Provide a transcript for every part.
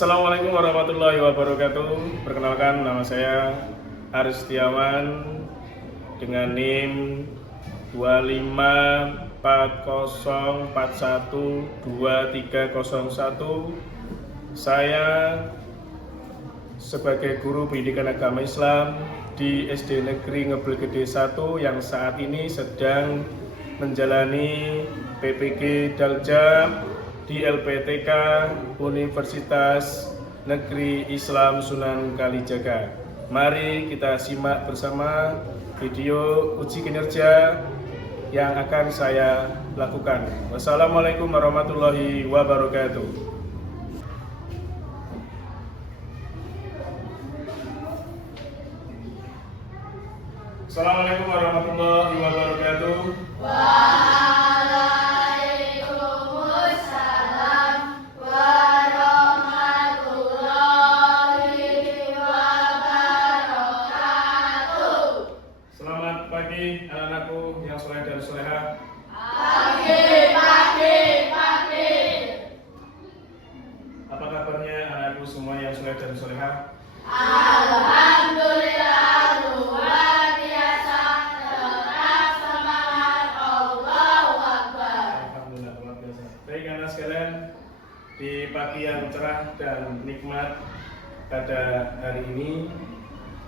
Assalamualaikum warahmatullahi wabarakatuh. Perkenalkan, nama saya Aris Setiawan dengan NIM 2540412301. Saya sebagai guru pendidikan agama Islam di SD Negeri Ngebel Gede 1 yang saat ini sedang menjalani PPG Dalja di LPTK Universitas Negeri Islam Sunan Kalijaga. Mari kita simak bersama video uji kinerja yang akan saya lakukan. Wassalamualaikum warahmatullahi wabarakatuh. Assalamualaikum warahmatullahi wabarakatuh. Anak-anakku yang soleh dan soleha. Pagi. Apa kabarnya anakku semua yang soleh dan soleha? Alhamdulillah, luar biasa, tetap semangat, Allahu Akbar. Alhamdulillah, luar biasa. Baik anak sekalian, di pagi yang cerah dan nikmat pada hari ini,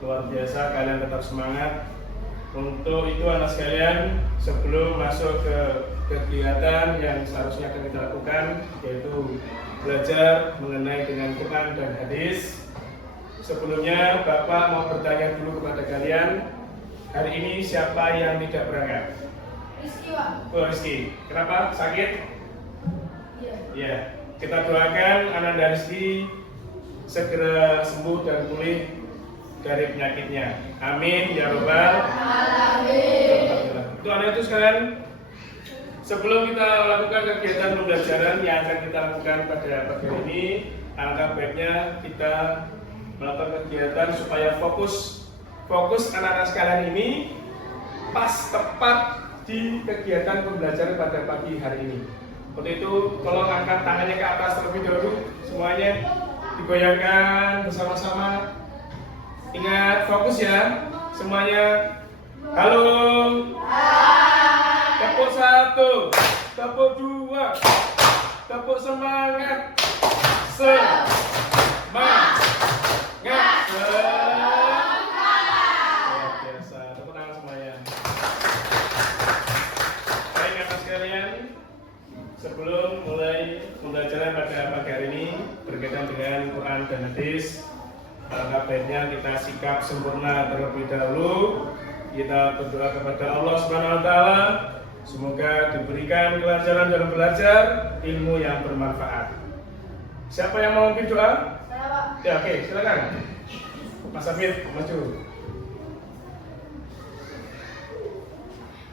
luar biasa kalian tetap semangat. Untuk itu anak sekalian, sebelum masuk ke kegiatan yang seharusnya akan kita lakukan, yaitu belajar mengenai dengan Quran dan hadis, sebelumnya Bapak mau bertanya dulu kepada kalian, hari ini siapa yang tidak berangkat? Rizky, Pak. Oh, Rizky. Kenapa? Sakit? Iya. Ya, kita doakan Ananda Rizky segera sembuh dan pulih dari penyakitnya. Amin ya robbal alamin. Itu anak itu sekalian, sebelum kita lakukan kegiatan pembelajaran yang akan kita lakukan pada pagi ini, alangkah baiknya kita melakukan kegiatan supaya fokus anak-anak sekalian ini pas tepat di kegiatan pembelajaran pada pagi hari ini. Untuk itu, tolong angkat tangannya ke atas terlebih dahulu, semuanya digoyangkan bersama-sama. Ingat, fokus ya, semuanya. Halo. Tepuk 1, tepuk 2, tepuk semangat. Semangat. Luar biasa, tepuk tangan semuanya. Baik anak sekalian, sebelum mulai pembelajaran pada pagi hari ini berkaitan dengan Quran dan hadis, alangkah baiknya kita sikap sempurna terlebih dahulu. Kita berdoa kepada Allah Subhanahu wa taala, semoga diberikan kelancaran dalam belajar, ilmu yang bermanfaat. Siapa yang mau memimpin doa? Saya, Pak. Ya, oke, silakan. Mas Afid, maju.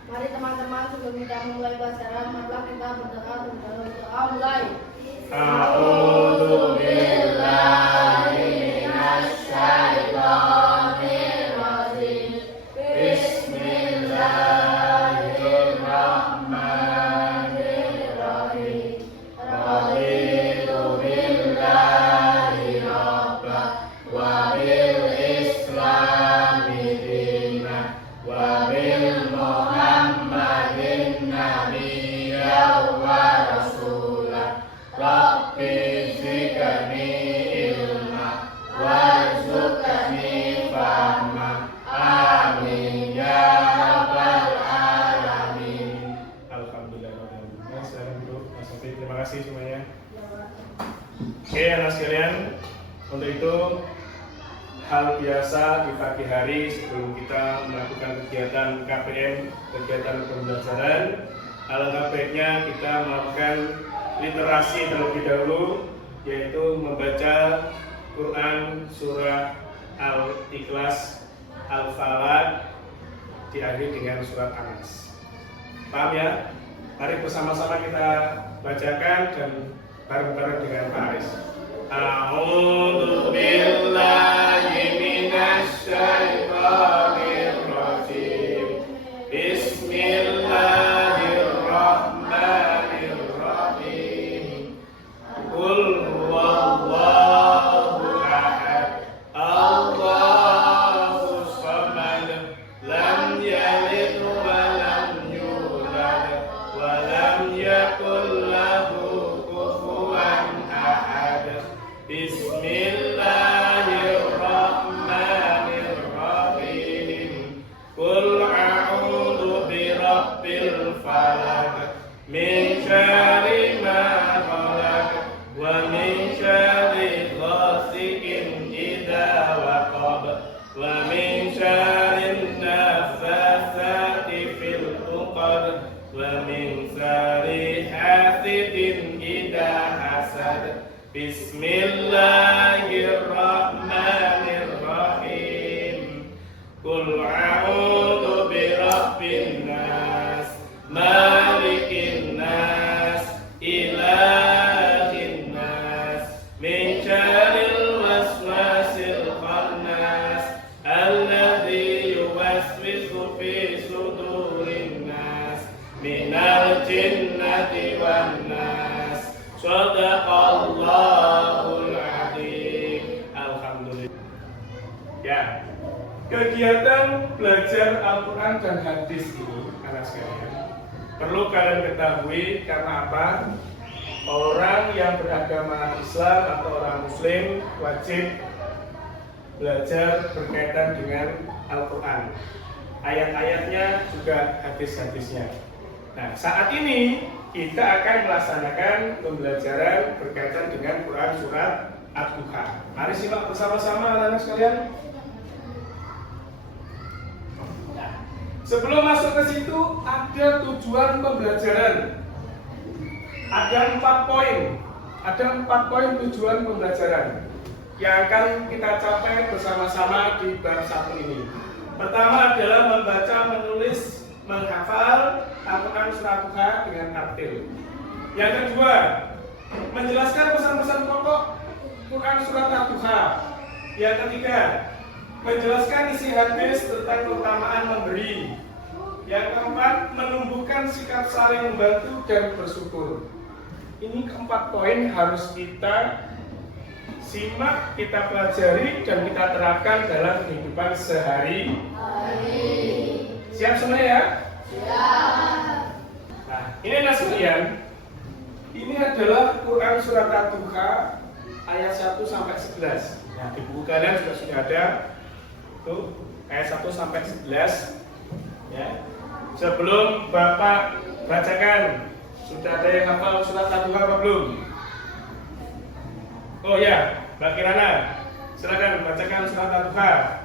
Mari teman-teman, sebelum kita memulai pelajaran, marilah kita berdoa terlebih dahulu. Doa mulai. A'udzu billahi minasyaitonir rajim. Bismillahirrahmanirrahim. Raditu billahi rabba wa bil islami dina wa bil muhammadin nabiyya wa rasulah. Rabbi zidni ilma warzuqni fahma. Amin ya rabbal alamin. Alhamdulillah. Mas Afid, terima kasih semuanya. Oke anak sekalian, untuk itu hal biasa di pagi hari sebelum kita melakukan kegiatan KPM, kegiatan pembelajaran, alangkah baiknya kita melakukan literasi terlebih dahulu, yaitu membaca Quran surah Al-Ikhlas, Al-Falaq, diakhiri dengan surat An-Nas. Paham ya? Mari bersama-sama kita bacakan dan bareng-bareng dengan Pak Aris. A'udzu billahi minasy syaithanir rajim. Bismillahirrahmanirrahim. Qul huwallahu yakul lahu kufuwan ahad. Bismillahirrahmanirrahim. Qul a'udzu birabbil falaq min syarri ma khalaq wa min syarri ghasiqin idza waqab wa min syarri naffatsati fil 'uqad wa min syarri hasidin idza hasad. Bismillahirrahmanirrahim. Qul a'udzu birabbin nas, malikin nas, ilahin nas, min syarril waswasil khannas, alladzi yuwaswisu fi sudurin nas, minal jinnati wan nas. Shadaqallahul adzim. Alhamdulillah. Ya, kegiatan belajar Al-Quran dan hadis ini, anak sekalian, perlu kalian ketahui karena apa? Orang yang beragama Islam atau orang Muslim wajib belajar berkaitan dengan Al-Quran, ayat-ayatnya juga hadis-hadisnya. Nah, saat ini kita akan melaksanakan pembelajaran berkaitan dengan Quran surat Ad-Duha. Mari simak bersama-sama anak-anak sekalian. Nah, sebelum masuk ke situ ada tujuan pembelajaran. Ada 4 poin. Ada 4 poin tujuan pembelajaran yang akan kita capai bersama-sama di bab 1 ini. Pertama adalah membaca, menulis, menghafal Al-Quran surat Ad-Duha dengan tartil. Yang kedua, menjelaskan pesan-pesan pokok Quran surat Ad-Duha. Yang ketiga, menjelaskan isi hadis tentang keutamaan memberi. Yang keempat, menumbuhkan sikap saling membantu dan bersyukur. Ini keempat poin harus kita simak, kita pelajari, dan kita terapkan dalam kehidupan sehari-hari. Siap semua ya? Siap. Nah, ini anak sekalian, ini adalah Quran surat Ad-Duha ayat 1 sampai 11. Nah, di buku kalian juga sudah ada tuh ayat 1 sampai 11. Ya. Sebelum Bapak bacakan, sudah ada yang hafal surat Ad-Duha apa belum? Oh ya, Mbak Kirana, silakan bacakan surat Ad-Duha.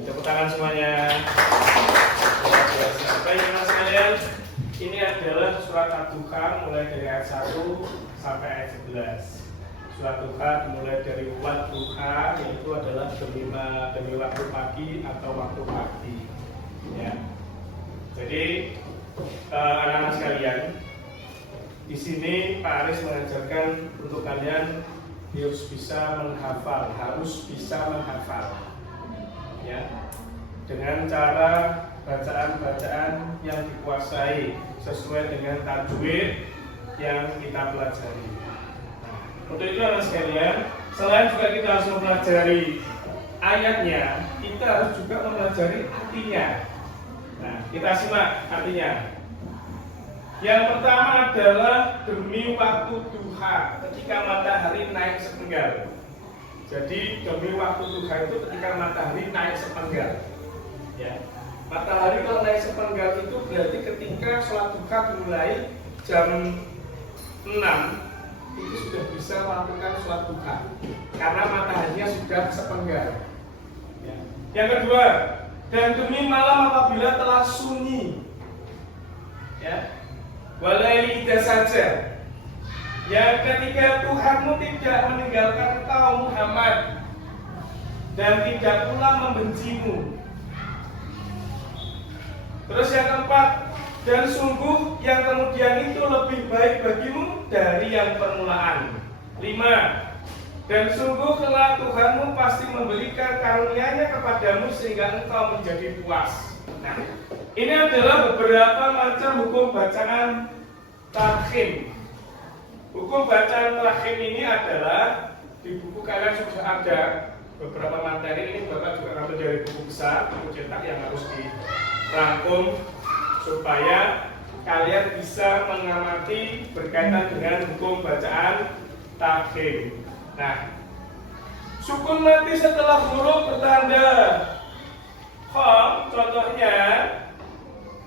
Tepuk tangan semuanya. Baik teman sekalian, ini adalah surat Ad-Duha mulai dari ayat 1 sampai ayat 11. Surat Ad-Duha dimulai dari Wadduha, yaitu adalah demi waktu pagi atau waktu pagi. Ya. Jadi anak-anak sekalian, di sini Pak Aris mengajarkan untuk kalian harus bisa menghafal, ya, dengan cara bacaan-bacaan yang dikuasai sesuai dengan tajwid yang kita pelajari. Nah, untuk itu anak sekalian, selain juga kita harus mempelajari ayatnya, kita harus juga mempelajari artinya. Nah, kita simak artinya. Yang pertama adalah demi waktu duha, ketika matahari naik sepenggal. Jadi demi waktu duha itu ketika matahari naik sepenggal. Ya. Matahari kalau naik sepenggal itu berarti ketika sholat duha dimulai jam 6 itu sudah bisa melakukan sholat duha karena mataharinya sudah sepenggal. Ya. Yang kedua, dan demi malam apabila telah sunyi. Ya, walaili idza saja. Yang ketiga, Tuhanmu tidak meninggalkan engkau Muhammad dan tidak pula membencimu. Terus yang keempat, dan sungguh yang kemudian itu lebih baik bagimu dari yang permulaan. 5. Dan sungguh kelak Tuhanmu pasti memberikan karunia-Nya kepadamu sehingga engkau menjadi puas. Nah, ini adalah beberapa macam hukum bacaan tarhim. Hukum bacaan tarhim ini adalah di buku kalian sudah ada beberapa materi. Ini Bapak juga ngambil dari buku besar, buku cetak yang harus dirangkum supaya kalian bisa mengamati berkaitan dengan hukum bacaan tarhim. Nah, sukun mati setelah huruf bertanda kha, contohnya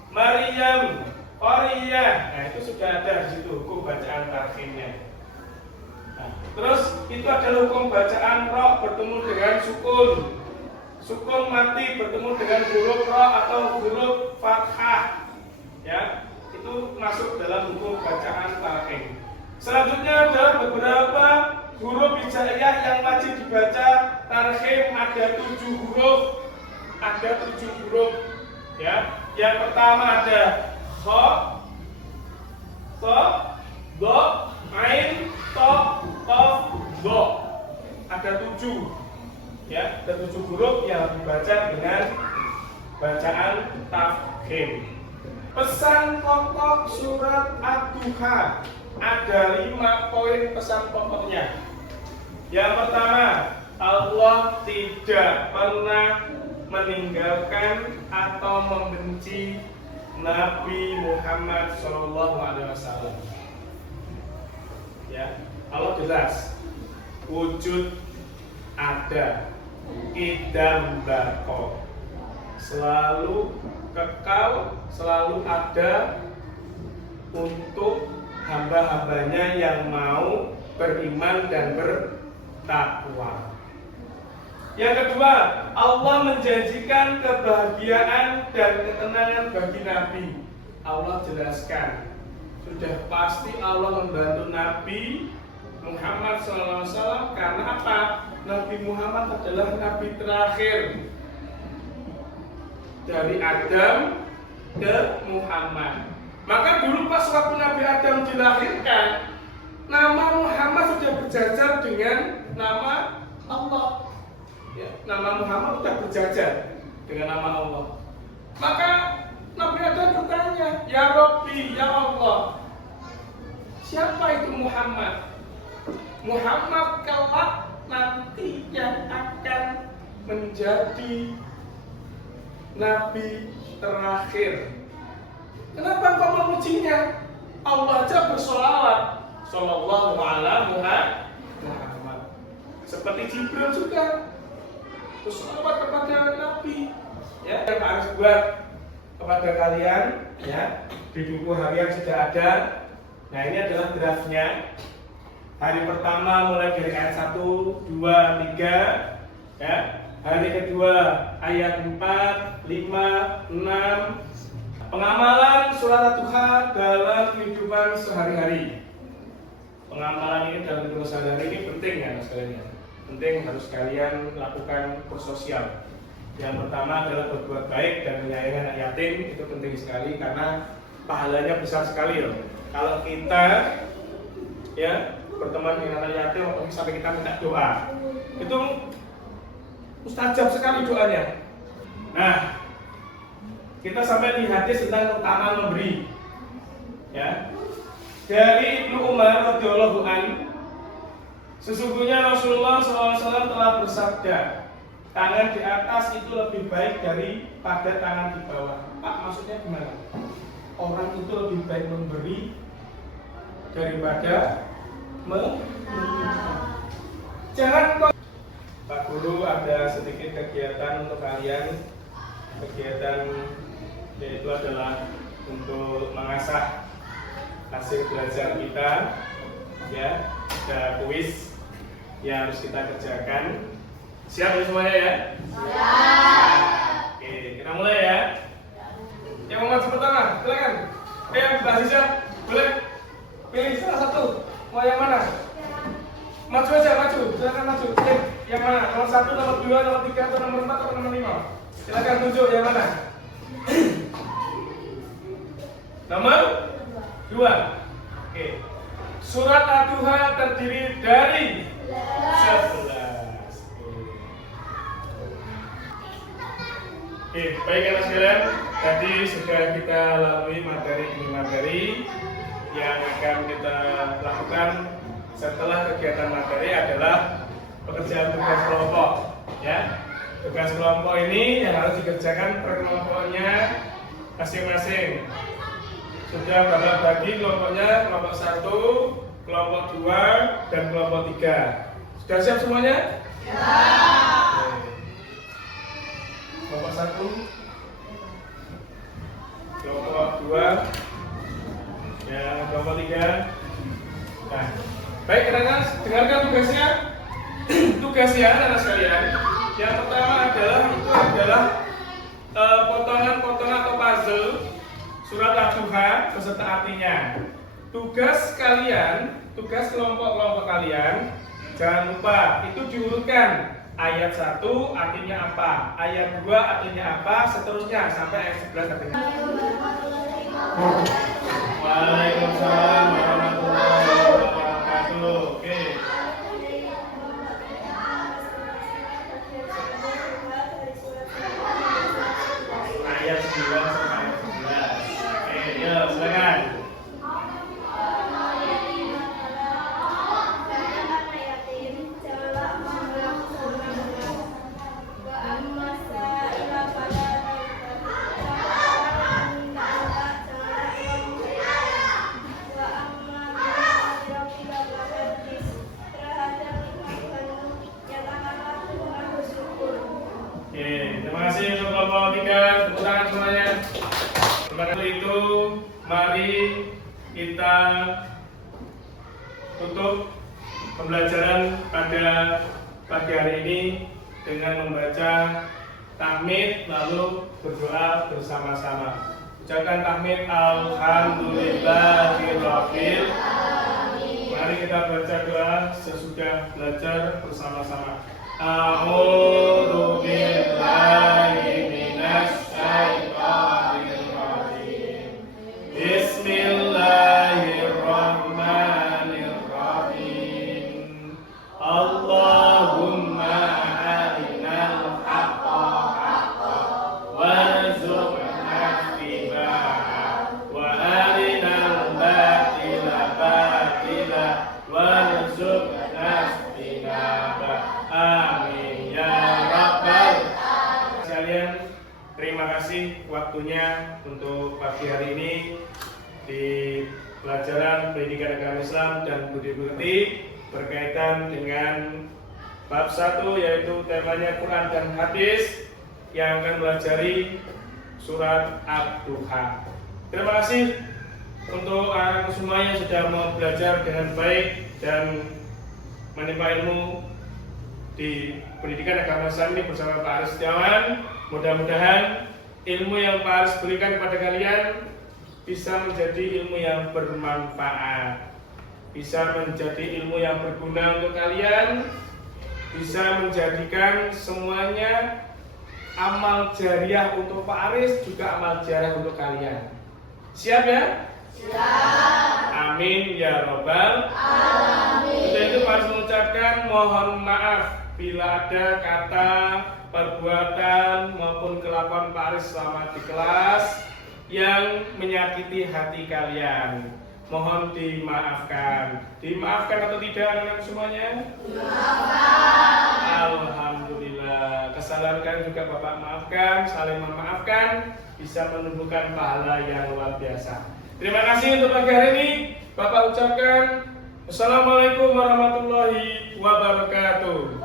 Maryam, Qoriyah. Nah, itu sudah ada di situ hukum bacaan tarhimnya. Nah, terus itu adalah hukum bacaan ro bertemu dengan sukun. Sukun mati bertemu dengan huruf ro atau huruf fathah. Ya, itu masuk dalam hukum bacaan tarhim. Selanjutnya adalah beberapa huruf hijaiyah yang wajib dibaca tarhim. Ada 7 huruf. Ada 7 huruf. Ya, yang pertama ada kha, ta, dha, ain, ta, qaf, dha. Ada 7. Ya, ada 7 huruf yang dibaca dengan bacaan tarhim. Pesan pokok surat Ad-Duha. Ada 5 poin pesan pokoknya. Yang pertama, Allah tidak pernah meninggalkan atau membenci Nabi Muhammad SAW. Ya, Allah jelas wujud ada, idam bako, selalu kekal, selalu ada untuk hamba-hambanya yang mau beriman dan bertakwa. Yang kedua, Allah menjanjikan kebahagiaan dan ketenangan bagi Nabi. Allah jelaskan, sudah pasti Allah membantu Nabi Muhammad SAW karena apa? Nabi Muhammad adalah Nabi terakhir dari Adam ke Muhammad. Maka dulu pas waktu Nabi Adam dilahirkan, nama Muhammad sudah berjajar dengan nama Allah. Ya, nama Muhammad sudah berjajar dengan nama Allah. Maka Nabi Adam bertanya, Ya Rabbi, Ya Allah, siapa itu Muhammad? Muhammad kelak nanti yang akan menjadi Nabi terakhir. Kenapa engkau memujinya? Allah aja bersolawat, Sallallahu ala Muhammad. Seperti Jibril juga bersolawat kepada Nabi. Ya, yang harus buat kepada kalian, ya, di buku harian sudah ada. Nah, ini adalah draftnya. Hari pertama mulai dari ayat 1, 2, 3, ya. Hari kedua ayat 4, 5, 6. Pengamalan surat Ad-Duha dalam kehidupan sehari-hari. Pengamalan ini dalam kehidupan sehari-hari ini penting ya, sekalian. Penting harus kalian lakukan bersosial. Yang pertama adalah berbuat baik dan menyayangi anak yatim. Itu penting sekali karena pahalanya besar sekali loh. Kalau kita ya berteman dengan anak yatim atau sampai kita minta doa, itu mustajab sekali doanya. Nah, kita sampai di hadis tentang keutamaan memberi. Ya. Dari Ibnu Umar radhiyallahu an, sesungguhnya Rasulullah SAW telah bersabda, tangan di atas itu lebih baik daripada tangan di bawah. Pak, maksudnya gimana? Orang itu lebih baik memberi daripada meminta. Jangan kok. Pak Guru, ada sedikit kegiatan untuk kalian. Kegiatan yaitu adalah untuk mengasah hasil belajar kita, ya. Ada kuis yang harus kita kerjakan. Siap ya semuanya ya? Siap. Oke. maju pertama, silakan. Mbak Aziza, boleh pilih salah satu. Mau yang mana? Maju aja, maju. Silakan maju. Yang mana? Nomor 1, nomor 2, nomor 3, atau nomor 4, atau nomor 5? Silakan tunjuk yang mana. Nomor 2. Oke. Surat Ad-Duha terdiri dari 11. Oke, baik anak sekalian. Tadi sudah kita lalui materi demi materi yang akan kita lakukan setelah kegiatan materi adalah pekerjaan tugas kelompok. Ya, tugas kelompok ini yang harus dikerjakan per kelompoknya masing-masing. Sudah Bapak bagi kelompoknya, kelompok 1, kelompok 2, dan kelompok 3. Sudah siap semuanya? Ya. Kelompok 1, kelompok 2, dan kelompok 3. Nah, baik anak-anak, dengarkan tugasnya. Tugasnya anak sekalian. Yang pertama adalah potongan-potongan atau puzzle surat Ad-Duha beserta artinya. Tugas kalian, tugas kelompok-kelompok kalian, jangan lupa itu diurutkan. Ayat 1 artinya apa, ayat 2 artinya apa, seterusnya sampai ayat 11 artinya. Waalaikumsalam warahmatullahi wabarakatuh. Oke. Ayat 9 sampai ayat 11. Oke, yuk silakan. Itu mari kita tutup pembelajaran pada pagi hari ini dengan membaca tahmid lalu berdoa bersama-sama. Ucapkan tahmid alhamdulillahirabbil alamin. Mari kita baca doa sesudah belajar bersama-sama. A'udzu billahi minasy syaithanir rajim. Bismillahirrahmanirrahim. Allahumma arinal haqqa haqqan warzuqna ittiba'ah wa arinal batila batila warzuqna ijtinabah. Amin ya rabbal alamin. Sekalian, terima kasih waktunya untuk pagi hari ini di pelajaran pendidikan agama Islam dan budi pekerti berkaitan dengan bab 1 yaitu temanya Quran dan hadis yang akan pelajari surat Ad-Duha. Terima kasih untuk anak semua yang sudah mau belajar dengan baik dan menimba ilmu di pendidikan agama Islam ini bersama Pak Aris Setiawan. Mudah-mudahan ilmu yang Pak Aris berikan kepada kalian bisa menjadi ilmu yang bermanfaat, bisa menjadi ilmu yang berguna untuk kalian, bisa menjadikan semuanya amal jariah untuk Pak Aris, juga amal jariah untuk kalian. Siap ya? Siap. Amin ya robbal alamin. Untuk itu Pak Aris mengucapkan mohon maaf bila ada kata, perbuatan maupun kelakuan Pak Aris selama di kelas yang menyakiti hati kalian. Mohon dimaafkan. Dimaafkan atau tidak anak-anak semuanya? Dimaafkan. Alhamdulillah. Kesalahan kalian juga Bapak maafkan, saling memaafkan, bisa menumbuhkan pahala yang luar biasa. Terima kasih untuk pagi hari ini. Bapak ucapkan Assalamualaikum warahmatullahi wabarakatuh.